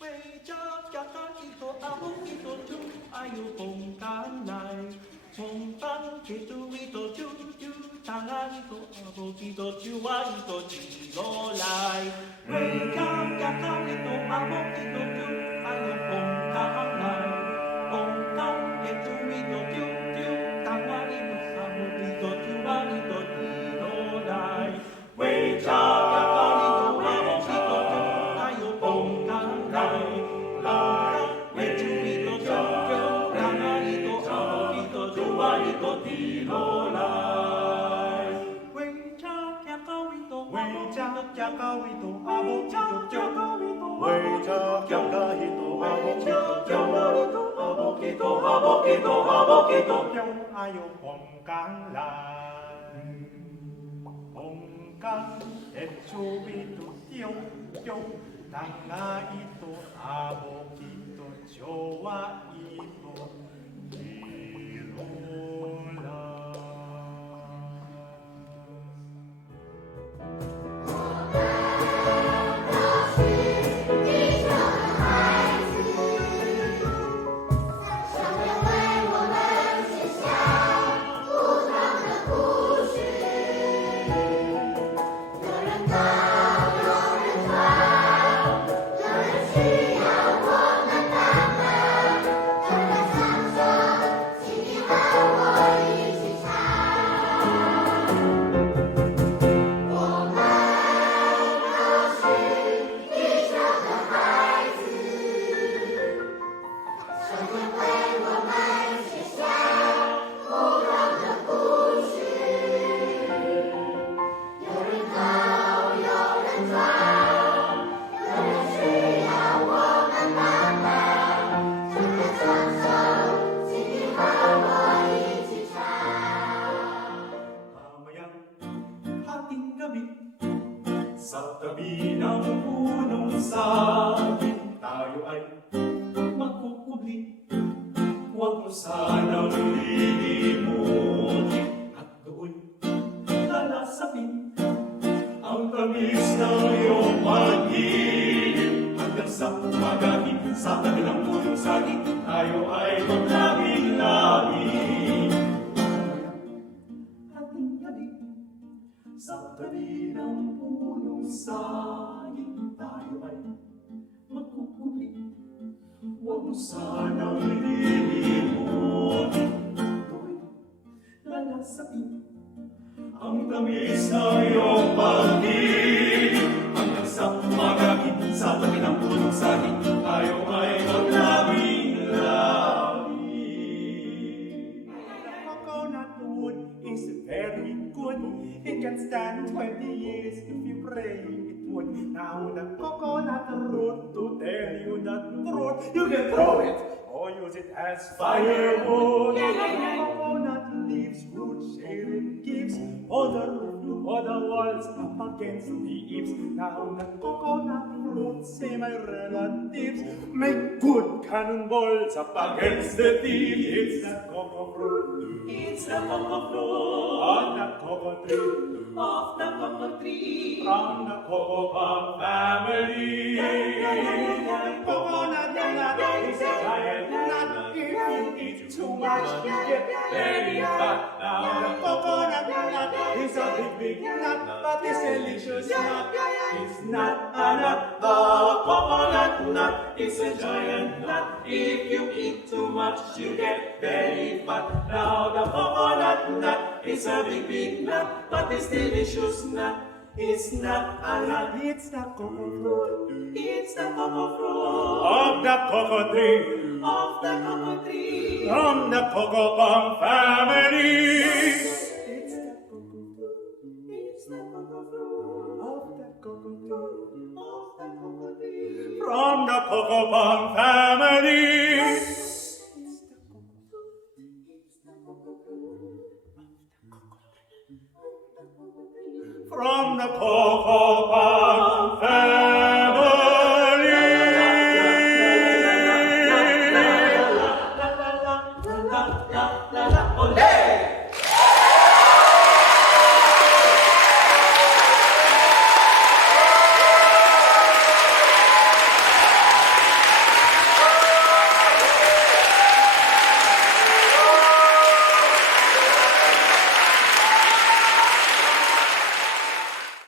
为家家家一朵阿木一朵猪，哎呦红干来，红干一朵一朵猪猪，当啊一朵阿木一朵猪啊一朵鸡罗来，为家家家一朵阿木一朵猪，哎呦红干来，红干一朵一朵猪猪，当啊一朵阿木一朵猪啊一朵鸡罗来，为家家家一朵阿木一朵猪，哎呦红干来。家家一朵阿木一朵酒，为着家家一朵阿木一朵酒，阿木一朵阿木一朵阿木一朵酒，哎呦红干来，红干一出一朵酒酒，当啊一朵阿木一朵酒啊一朵一罗来。Sa tabi ng punong saging tayo ay magkukubli. Huwag mo sanang lilimutin at doon lalasapin ang tamis ng iyong pag-ibig. Hanggang sa magaling sa tabi ng punong saging tayo ay maglabing-labing. Ating gabi sa tabi ng punong saging tayo ay magkukubli. Huwag mo sanang lilimutin ito'y lalasapin ang tamis ng iyong pag-ibig. Hanggang sa magagit sa tabi ng punong saging tayo ay maglabing-labing. Coconut wood is very good. It can stand 20 years if you pray it would. Now the coconut root, to tell you the truth, you can throw it or use it as firewood. Coconut leaves, root shade it gives, or the roof, or the walls up against the eaves. Now the coconut root, say my relatives, make good cannonballs up against the thieves. It's the cocoa fruit. It's the cocoa fruit On the cocoa tree, of the cocoa tree. from the cocoa palm family. Coconut nut is a giant nut. If you eat too much, you get very fat. Now the coconut nut is a big nut, but it's delicious nut. It's not a nut. The coconut nut is a giant nut. If you eat too much, you get very fat. Now the coconut nut is a big nut, but it's delicious nut. It's not a nut. It's the cocoa fruit It's the cocoa fruit of the cocoa tree, of the cocoa tree. from the cocoa palm family. It's the cocoa fruit. It's the cocoa fruit Of the cocoa tree, of the cocoa tree. from the cocoa palm family. From the cocoa palm family. Olé!